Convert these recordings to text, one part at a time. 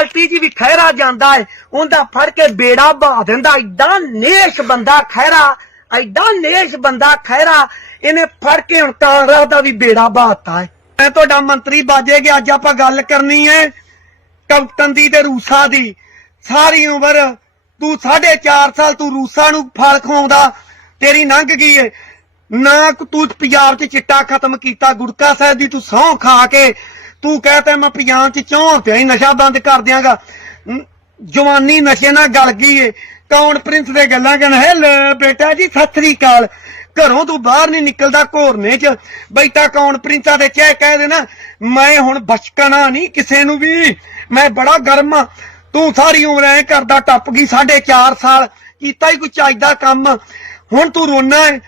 Party 'ਚ ਵੀ ਖਹਿਰਾ ਜਾਂਦਾ ਹੈ ਉਹਦਾ ਫੜ ਕੇ ਬੇੜਾ ਬਹਾ ਦਿੰਦਾ ਐਡਾ ਨੇਸ਼ ਬੰਦਾ ਖਹਿਰਾ ਐਡਾ ਨੇਸ਼ ਬੰਦਾ ਖਹਿਰਾ, ਇਹਨੇ ਫੜ ਕੇ ਹੁਣ ਕਾਂਗਰਸ ਦਾ ਵੀ ਬੇੜਾ ਬਹਾਤਾ ਹੈ ਮੈਂ ਤੁਹਾਡਾ ਮੰਤਰੀ ਬਾਜੇਗੇ ਅੱਜ ਆਪਾਂ ਗੱਲ ਕਰਨੀ ਹੈ ਕਪਟਨ ਦੀ ਤੇ ਰੂਸਾ ਦੀ। ਸਾਰੀ ਉਮਰ ਤੂੰ 4.5 ਸਾਲ ਤੂੰ ਰੂਸਾ ਨੂੰ ਫਲ ਖਵਾਉਂਦਾ, ਤੇਰੀ ਲੰਘ ਗਈ ਏ? ਨਾ ਤੂੰ ਪੰਜਾਬ 'ਚ ਚਿੱਟਾ ਖਤਮ ਕੀਤਾ ਗੁਰਕਾ ਸਾਹਿਬ ਦੀ ਤੂੰ ਸਹੁੰ ਖਾ ਕੇ ਤੂੰ ਕਹਤਾ ਮੈਂ ਪੰਜਾਬ 'ਚ ਚੌਂ ਤੇ ਨਸ਼ਾ ਬੰਦ ਕਰ ਦਿਆਂਗਾ। ਜਵਾਨੀ ਨਸ਼ੇ ਨਾਲ ਗਲ ਗਈ ਏ। ਕੌਣ ਪ੍ਰਿੰਸ ਦੇ ਗੱਲਾਂ ਕਰਨ ਹੈ ਬੇਟਾ ਜੀ, ਸਤਿ ਸ੍ਰੀ ਅਕਾਲ। ਘਰੋਂ ਤੂੰ ਬਾਹਰ ਨਹੀਂ ਨਿਕਲਦਾ ਘੋਰਨੇ 'ਚ। ਬੈਠਾ ਕੌਣ ਪ੍ਰਿੰਸਾਂ ਦੇ ਚੇ ਕਹਿ ਦੇਣਾ, ਮੈਂ ਹੁਣ ਬਚਕਣਾ ਨਹੀਂ ਕਿਸੇ ਨੂੰ ਵੀ। ਮੈਂ ਬੜਾ ਗਰਮ ਆ। ਤੂੰ ਸਾਰੀ ਉਮਰ ਐ ਕਰਦਾ ਟੱਪ ਗਈ 4.5 ਸਾਲ। ਕੀਤਾ ਹੀ ਕੋਈ ਚਾਹੀਦਾ ਕੰਮ। ਹੁਣ ਤੂੰ ਰੋਣਾ ਹੈ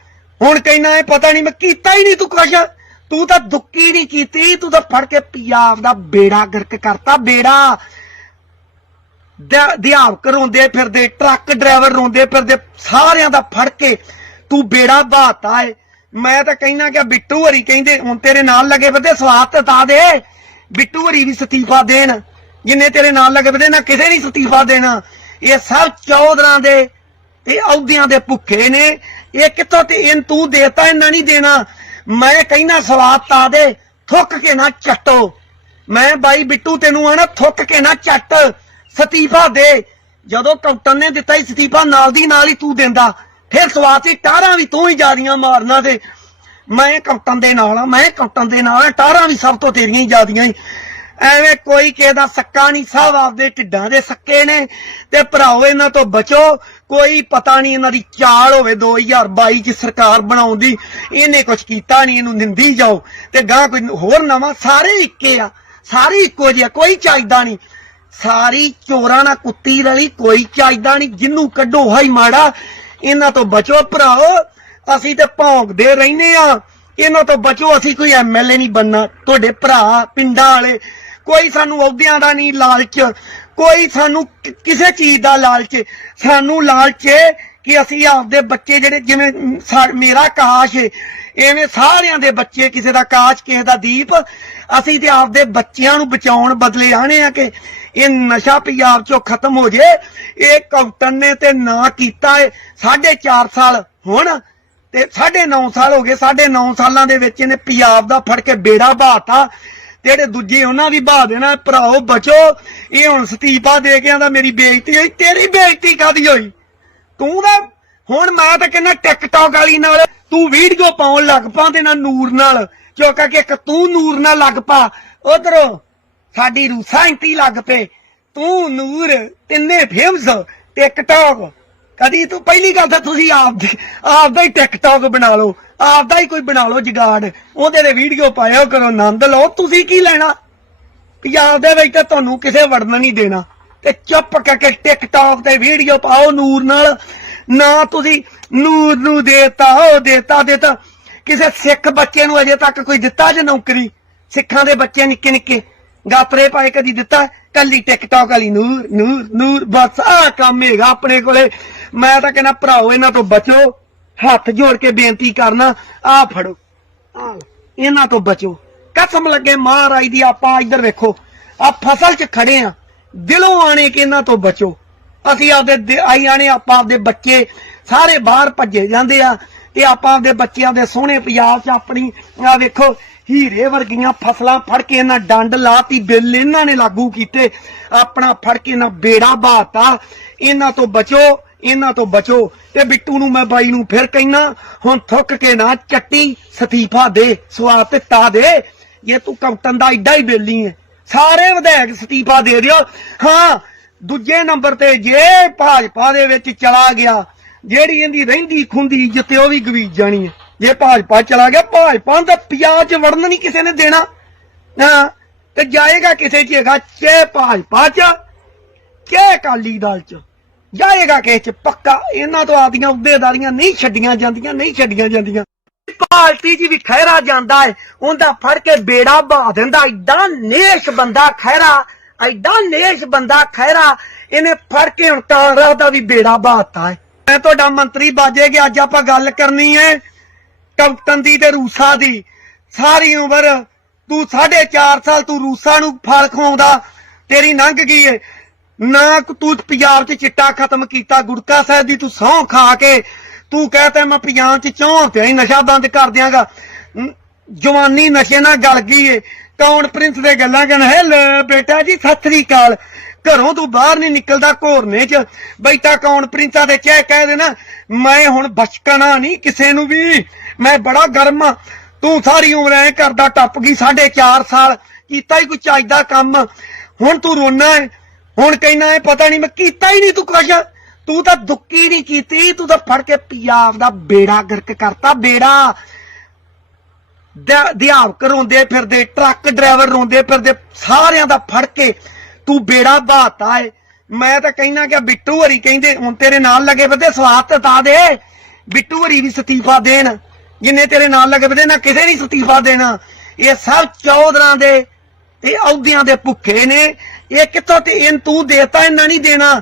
ਹੁਣ ਕਹਿਣਾ ਹੈ ਪਤਾ ਨਹੀਂ ਮੈਂ ਕੀਤਾ ਹੀ ਨਹੀਂ ਤੂੰ ਕੁਛ। ਤੂੰ ਤਾਂ ਦੁੱਕੀ ਨਹੀਂ ਕੀਤੀ, ਤੂੰ ਤਾਂ ਫੜ ਕੇ ਪੰਜਾਬ ਦਾ ਬੇੜਾ ਗਰਕ ਕਰਤਾ, ਬੇੜਾ। ਅਧਿਆਪਕ ਰੋਂਦੇ ਫਿਰਦੇ, ਟਰੱਕ ਡਰਾਈਵਰ ਰੋਂਦੇ ਫਿਰਦੇ, ਸਾਰਿਆਂ ਦਾ ਫੜ ਕੇ ਤੂੰ ਬੇੜਾ ਬਹਾਤਾ ਏ। ਮੈਂ ਤਾਂ ਕਹਿਣਾ ਕਿ ਬਿੱਟੂ ਹਰੀ ਕਹਿੰਦੇ, ਹੁਣ ਤੇਰੇ ਨਾਲ ਲੱਗੇ ਫਿਰਦੇ, ਸਵਾਦ ਤੇ ਦੇ। ਬਿੱਟੂ ਹਰੀ ਵੀ ਸਤੀਫਾ ਦੇਣ, ਜਿੰਨੇ ਤੇਰੇ ਨਾਲ ਲੱਗੇ ਫਿਰਦੇ, ਨਾ ਕਿਸੇ ਨਹੀਂ ਸਤੀਫਾ ਦੇਣਾ। ਇਹ ਸਭ ਚੌਧਰਾਂ ਦੇ ਤੇ ਅਹੁਦਿਆਂ ਦੇ ਭੁੱਖੇ ਨੇ। ਇਹ ਕਿੱਥੋਂ ਤੇ ਇਨ ਤੂੰ ਦੇਤਾ ਇਹਨਾਂ ਨਹੀਂ ਦੇਣਾ। ਮੈਂ ਕਹਿੰਦਾ ਸਵਾਦ ਤਾ ਦੇ, ਥੁੱਕ ਕੇ ਨਾ ਚੱਟੋ। ਮੈਂ ਬਾਈ ਬਿੱਟੂ ਤੈਨੂੰ ਆਣਾ, ਥੁੱਕ ਕੇ ਨਾ ਚੱਟ। ਸਤੀਫਾ ਦੇ। ਜਦੋਂ ਕੈਪਟਨ ਨੇ ਦਿੱਤਾ ਸੀ ਸਤੀਫਾ, ਨਾਲ ਦੀ ਨਾਲ ਹੀ ਤੂੰ ਦਿੰਦਾ। ਫਿਰ ਸਵਾਦ ਸੀ ਟਾਰਾਂ ਵੀ ਤੂੰ ਹੀ ਜਿਆਦੀਆਂ ਮਾਰਨਾ ਤੇ ਮੈਂ ਕੈਪਟਨ ਦੇ ਨਾਲ ਆ, ਮੈਂ ਕੈਪਟਨ ਦੇ ਨਾਲ ਆ ਟਾਰਾਂ ਵੀ ਸਭ ਤੋਂ ਤੇਰੀਆਂ ਹੀ ਜਿਆਦੀਆਂ ਹੀ। ਐਵੇਂ ਕੋਈ ਕਿਸੇ ਦਾ ਸੱਕਾ ਨਹੀਂ, ਸਭ ਆਪਦੇ ਢਿੱਡਾਂ ਦੇ ਸੱਕੇ ਨੇ। ਤੇ ਭਰਾਓ, ਇਹਨਾਂ ਤੋਂ ਬਚੋ। ਕੋਈ ਪਤਾ ਨਹੀਂ ਇਹਨਾਂ ਦੀ ਚਾਲ ਹੋਵੇ 2022 ਚ ਸਰਕਾਰ ਬਣਾਉਣ ਦੀ। ਇਹਨੇ ਕੁਝ ਕੀਤਾ ਨਹੀਂ, ਇਹਨੂੰ ਨਿੰਦੀ ਜਾਓ। ਤੇ ਗਾਂ ਕੋਈ ਹੋਰ ਨਵਾਂ, ਸਾਰੇ ਇੱਕੇ ਆ। ਸਾਰੇ ਇੱਕੋ ਜਿਹੇ ਕੋਈ ਚਾਹੀਦਾ ਨਹੀਂ। ਸਾਰੀ ਚੋਰਾਂ ਨਾਲ ਕੁੱਤੀ ਰਲੀ, ਕੋਈ ਚਾਹੀਦਾ ਨਹੀਂ। ਜਿੰਨੂੰ ਕੱਢੋ, ਹਾਈ ਮਾੜਾ। ਇਹਨਾਂ ਤੋਂ ਬਚੋ ਭਰਾਓ। ਅਸੀਂ ਤੇ ਭੌਂਕਦੇ ਰਹਿੰਦੇ ਆ। ਇਹਨਾਂ ਤੋਂ ਬਚੋ, ਅਸੀਂ ਕੋਈ ਐਮਐਲਏ ਨਹੀਂ ਬੰਨਾ ਤੁਹਾਡੇ ਭਰਾ, ਪਿੰਡਾਂ ਵਾਲੇ ਕੋਈ ਸਾਨੂੰ ਅਹੁਦਿਆਂ ਦਾ ਨਹੀਂ ਲਾਲਚ, ਕੋਈ ਸਾਨੂੰ ਕਿਸੇ ਚੀਜ਼ ਦਾ ਲਾਲਚ। ਸਾਨੂੰ ਲਾਲਚ ਏ ਕਿ ਅਸੀਂ ਆਪਦੇ ਬੱਚੇ ਜਿਹੜੇ, ਜਿਵੇਂ ਮੇਰਾ ਕਾਸ਼ ਏ, ਐਵੇਂ ਸਾਰਿਆਂ ਦੇ ਬੱਚੇ ਕਿਸੇ ਦਾ ਕਾਸ਼, ਕਿਸੇ ਦਾ ਦੀਪ, ਅਸੀਂ ਤੇ ਆਪਦੇ ਬੱਚਿਆਂ ਨੂੰ ਬਚਾਉਣ ਬਦਲੇ ਆਣੇ ਆ ਕਿ ਇਹ ਨਸ਼ਾ ਪੰਜਾਬ ਚੋਂ ਖਤਮ ਹੋ ਜੇ, ਇਹ ਕੈਪਟਨ ਨੇ ਤੇ ਨਾ ਕੀਤਾ ਏ। 4.5 ਸਾਲ ਹੁਣ ਤੇ 9.5 ਸਾਲ ਹੋ ਗਏ 9.5 ਸਾਲਾਂ ਦੇ ਵਿੱਚ ਇਹਨੇ ਪੰਜਾਬ ਦਾ ਫੜ ਕੇ ਬੇੜਾ ਬਹਾਤਾ। ਜਿਹੜੇ ਦੂਜੇ ਉਹਨਾਂ ਵੀ ਬਹਾ ਦੇਣਾ, ਭਰਾਓ ਬਚੋ। ਇਹ ਹੁਣ ਸਤੀਫਾ ਦੇ ਕੇ ਆਂਦਾ ਮੇਰੀ ਬੇਇੱਜ਼ਤੀ ਹੋਈ। ਤੇਰੀ ਬੇਇੱਜ਼ਤੀ ਕਾਦੀ ਹੋਈ? ਤੂੰ ਤਾਂ ਹੁਣ ਮੈਂ ਤਾਂ ਕਹਿੰਦਾ ਟਿਕਟੌਕ ਵਾਲੀ ਨਾਲ, ਤੂੰ ਵੀਡੀਓ ਪਾਉਣ ਲੱਗ ਪਾ ਤੇ ਨਾ ਨੂਰ ਨਾਲ। ਕਿਉਂਕਿ ਕਿ ਇੱਕ ਤੂੰ ਨੂਰ ਨਾਲ ਲੱਗ ਪਾ। ਉਧਰੋਂ ਸਾਡੀ ਰੂਸਾ ਇੰਟੀ ਲੱਗ ਪਏ। ਤੂੰ ਨੂਰ, ਤਿੰਨੇ ਫੇਮਸ ਟਿਕਟੌਕ। ਕਦੀ ਤੂੰ ਪਹਿਲੀ ਗੱਲ ਤਾਂ ਤੁਸੀਂ ਆਪ ਦੇ ਆਪ ਦਾ ਹੀ ਟਿਕਟੌਕ ਬਣਾ ਲਓ ਆਪ ਦਾ ਹੀ ਕੋਈ ਬਣਾ ਲਓ ਜਗਾੜ। ਉਹਦੇ ਤੇ ਵੀਡੀਓ ਪਾਇਓ ਕਰੋ, ਆਨੰਦ ਲਓ। ਤੁਸੀਂ ਕੀ ਲੈਣਾ? ਪੰਜਾਬ ਦੇ ਵਿੱਚ ਤਾਂ ਤੁਹਾਨੂੰ ਕਿਸੇ ਵੜਨ ਨਹੀਂ ਦੇਣਾ। ਤੇ ਚੁੱਪ ਕਰਕੇ ਟਿਕਟੌਕ ਤੇ ਵੀਡੀਓ ਪਾਓ ਨੂਰ ਨਾਲ। ਨਾ ਤੁਸੀਂ ਨੂਰ ਨੂੰ ਦੇਤਾ, ਉਹ ਦੇਤਾ ਦੇਤਾ। ਕਿਸੇ ਸਿੱਖ ਬੱਚੇ ਨੂੰ ਅਜੇ ਤੱਕ ਕੋਈ ਦਿੱਤਾ ਜੇ ਨੌਕਰੀ? ਸਿੱਖਾਂ ਦੇ ਬੱਚੇ ਨਿੱਕੇ ਨਿੱਕੇ ਗਾਤਰੇ ਪਾਏ ਕਦੀ ਦਿੱਤਾ? ਕੱਲੀ ਟਿਕਟੌਕ ਵਾਲੀ ਨੂਰ ਨੂਰ ਨੂਰ। ਬਸ ਆਹ ਕੰਮ ਹੈਗਾ ਆਪਣੇ ਕੋਲੇ। ਮੈਂ ਤਾਂ ਕਹਿੰਦਾ ਭਰਾਓ, ਇਹਨਾਂ ਤੋਂ ਬਚੋ। ਹੱਥ ਜੋੜ ਕੇ ਬੇਨਤੀ ਕਰਨਾ ਆਹ ਫੜੋ। ਇਹਨਾਂ ਤੋਂ ਬਚੋ। ਕਸਮ ਲੱਗੇ ਮਹਾਰਾਜ ਦੀ, ਆਪਾਂ ਇੱਧਰ ਵੇਖੋ, ਆ ਫਸਲ 'ਚ ਖੜੇ ਆ। ਦਿਲੋਂ ਆਣੇ ਕਿ ਇਹਨਾਂ ਤੋਂ ਬਚੋ। ਅਸੀਂ ਆਪਦੇ ਆਈ ਆਣੇ, ਆਪਾਂ ਆਪਦੇ ਬੱਚੇ ਸਾਰੇ ਬਾਹਰ ਭੱਜੇ ਜਾਂਦੇ ਆ ਤੇ ਆਪਾਂ ਆਪਦੇ ਬੱਚਿਆਂ ਦੇ ਸੋਹਣੇ ਪੰਜਾਬ 'ਚ ਆਪਣੀ ਆ ਵੇਖੋ, ਹੀਰੇ ਵਰਗੀਆਂ ਫਸਲਾਂ ਫੜ ਕੇ ਇਹਨਾਂ ਡੰਡ ਲਾਤੀ, ਬਿੱਲ ਇਹਨਾਂ ਨੇ ਲਾਗੂ ਕੀਤੇ। ਆਪਣਾ ਫੜ ਕੇ ਇਹਨਾਂ ਬੇੜਾ ਬਾਤਾ। ਇਹਨਾਂ ਤੋਂ ਬਚੋ। ਇਹਨਾਂ ਤੋਂ ਬਚੋ। ਤੇ ਬਿੱਟੂ ਨੂੰ ਮੈਂ ਬਾਈ ਨੂੰ ਫਿਰ ਕਹਿਣਾ ਹੁਣ ਥੁੱਕ ਕੇ ਨਾ ਚੱਟੀ, ਸਤੀਫਾ ਦੇ, ਸਵਾਦ ਤੇ ਤਾ ਦੇ। ਜੇ ਤੂੰ ਕਪਟਨ ਦਾ ਐਡਾ ਹੀ ਬੇਲੀ ਹੈ ਸਾਰੇ ਵਿਧਾਇਕ ਸਤੀਫਾ ਦੇ ਦਿਓ। ਹਾਂ, ਦੂਜੇ ਨੰਬਰ ਤੇ ਜੇ ਭਾਜਪਾ ਦੇ ਵਿੱਚ ਚਲਾ ਗਿਆ, ਜਿਹੜੀ ਇਹਦੀ ਰਹਿੰਦੀ ਖੁੰਦੀ ਇੱਜ਼ਤ ਉਹ ਵੀ ਗਵੀਜ ਜਾਣੀ ਹੈ ਜੇ ਭਾਜਪਾ ਚਲਾ ਗਿਆ, ਭਾਜਪਾ ਦਾ ਪਿਆ 'ਚ ਵੜਨ ਨਹੀਂ ਕਿਸੇ ਨੇ ਦੇਣਾ। ਹਾਂ, ਤੇ ਜਾਏਗਾ ਕਿਸੇ 'ਚ ਹੈਗਾ ਚੇ ਭਾਜਪਾ 'ਚ ਕਿ ਅਕਾਲੀ ਦਲ 'ਚ। ਜਾਏਗਾ ਕਿਸੇ 'ਚ, ਪੱਕਾ। ਇਹਨਾਂ ਤੋਂ ਆਪਦੀਆਂ ਅਹੁਦੇਦਾਰੀਆਂ ਨਹੀਂ ਛੱਡੀਆਂ ਜਾਂਦੀਆਂ, ਨਹੀਂ ਛੱਡੀਆਂ ਜਾਂਦੀਆਂ। ਪਾਰਟੀ 'ਚ ਵੀ ਖਹਿਰਾ ਜਾਂਦਾ ਹੈ ਉਹਦਾ ਫੜ ਕੇ ਬੇੜਾ ਬਹਾ ਦਿੰਦਾ ਐਡਾ ਨੇਸ਼ ਬੰਦਾ ਖਹਿਰਾ ਐਡਾ ਨੇਸ਼ ਬੰਦਾ ਖਹਿਰਾ, ਇਹਨੇ ਫੜ ਕੇ ਹੁਣ ਕਾਂਗਰਸ ਦਾ ਵੀ ਬੇੜਾ ਬਹਾਤਾ ਹੈ ਮੈਂ ਤੁਹਾਡਾ ਮੰਤਰੀ ਬਾਜੇਗੇ ਅੱਜ ਆਪਾਂ ਗੱਲ ਕਰਨੀ ਹੈ ਕਪਟਨ ਦੀ ਤੇ ਰੂਸਾ ਦੀ। ਸਾਰੀ ਉਮਰ ਤੂੰ 4.5 ਸਾਲ ਤੂੰ ਰੂਸਾ ਨੂੰ ਫਲ ਖਵਾਉਂਦਾ, ਤੇਰੀ ਲੰਘ ਗਈ ਏ? ਨਾ ਤੂੰ ਪੰਜਾਬ 'ਚ ਚਿੱਟਾ ਖਤਮ ਕੀਤਾ ਗੁਟਕਾ ਸਾਹਿਬ ਦੀ ਤੂੰ ਸਹੁੰ ਖਾ ਕੇ। ਤੂੰ ਕਹਤਾ ਮੈਂ ਪੰਜਾਬ 'ਚ ਚੌਂ ਤੇ ਨਸ਼ਾ ਬੰਦ ਕਰ ਦਿਆਂਗਾ। ਜਵਾਨੀ ਨਸ਼ੇ ਨਾਲ ਗਲ ਗਈ ਏ। ਕੌਣ ਪ੍ਰਿੰਸ ਦੇ ਗੱਲਾਂ ਕਰਨ ਹੈ ਬੇਟਾ ਜੀ, ਸਤਿ ਸ੍ਰੀ ਅਕਾਲ। ਘਰੋਂ ਤੂੰ ਬਾਹਰ ਨਹੀਂ ਨਿਕਲਦਾ ਘੋਰਨੇ 'ਚ। ਬੈਠਾ ਕੌਣ ਪ੍ਰਿੰਸਾਂ ਦੇ ਚਾਹ ਕਹਿ ਦੇਣਾ, ਮੈਂ ਹੁਣ ਬਚਕਣਾ ਨਹੀਂ ਕਿਸੇ ਨੂੰ ਵੀ। ਮੈਂ ਬੜਾ ਗਰਮ ਆ। ਤੂੰ ਸਾਰੀ ਉਮਰ ਐ ਕਰਦਾ, ਟੱਪ ਗਈ 4.5 ਸਾਲ। ਕੀਤਾ ਹੀ ਕੋਈ ਚੱਜਦਾ ਕੰਮ। ਹੁਣ ਤੂੰ ਰੋਣਾ ਹੈ ਹੁਣ ਕਹਿਣਾ ਇਹ ਪਤਾ ਨਹੀਂ ਮੈਂ ਕੀਤਾ ਹੀ ਨਹੀਂ ਤੂੰ ਕੁਛ। ਤੂੰ ਤਾਂ ਦੁੱਕੀ ਨਹੀਂ ਕੀਤੀ, ਤੂੰ ਤਾਂ ਫੜ ਕੇ ਪੰਜਾਬ ਦਾ ਬੇੜਾ ਗਰਕ ਕਰਤਾ, ਬੇੜਾ। ਅਧਿਆਪਕ ਰੋਂਦੇ ਫਿਰਦੇ, ਟਰੱਕ ਡਰਾਈਵਰ ਰੋਂਦੇ ਫਿਰਦੇ, ਸਾਰਿਆਂ ਦਾ ਫੜ ਕੇ ਤੂੰ ਬੇੜਾ ਬਾਤਾ ਏ। ਮੈਂ ਤਾਂ ਕਹਿਣਾ ਕਿ ਬਿੱਟੂ ਹਰੀ ਕਹਿੰਦੇ, ਹੁਣ ਤੇਰੇ ਨਾਲ ਲੱਗੇ ਫਿਰਦੇ, ਸਵਾਦ ਤਾ ਦੇ। ਬਿੱਟੂ ਹਰੀ ਵੀ ਸਤੀਫਾ ਦੇਣ। ਜਿੰਨੇ ਤੇਰੇ ਨਾਲ ਲੱਗੇ ਫਿਰਦੇ, ਨਾ ਕਿਸੇ ਨਹੀਂ ਸਤੀਫਾ ਦੇਣਾ। ਇਹ ਸਭ ਚੌਧਰਾਂ ਦੇ ਇਹ ਅਹੁਦਿਆਂ ਦੇ ਭੁੱਖੇ ਨੇ। ਇਹ ਕਿੱਥੋਂ ਤੇ ਇਹ ਤੂੰ ਦੇਤਾ ਇਹਨਾਂ ਨਹੀਂ ਦੇਣਾ।